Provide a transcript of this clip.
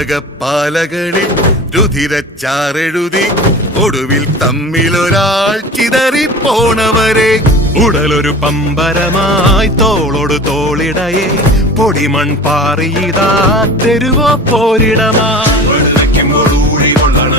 ഉലകപ്പാലകളിൽ രുധിരച്ചാറെഴുതി ഒടുവിൽ തമ്മിലൊരാൾ ചിതറിപ്പോണവരെ ഉടലൊരു പമ്പരമായി തോളോട് തോളിടയെ പൊടിമൺ പാറിയതാ തെരുവോ പോരിടമാ വെക്കുമ്പോൾ ഊഴി കൊള്ളണ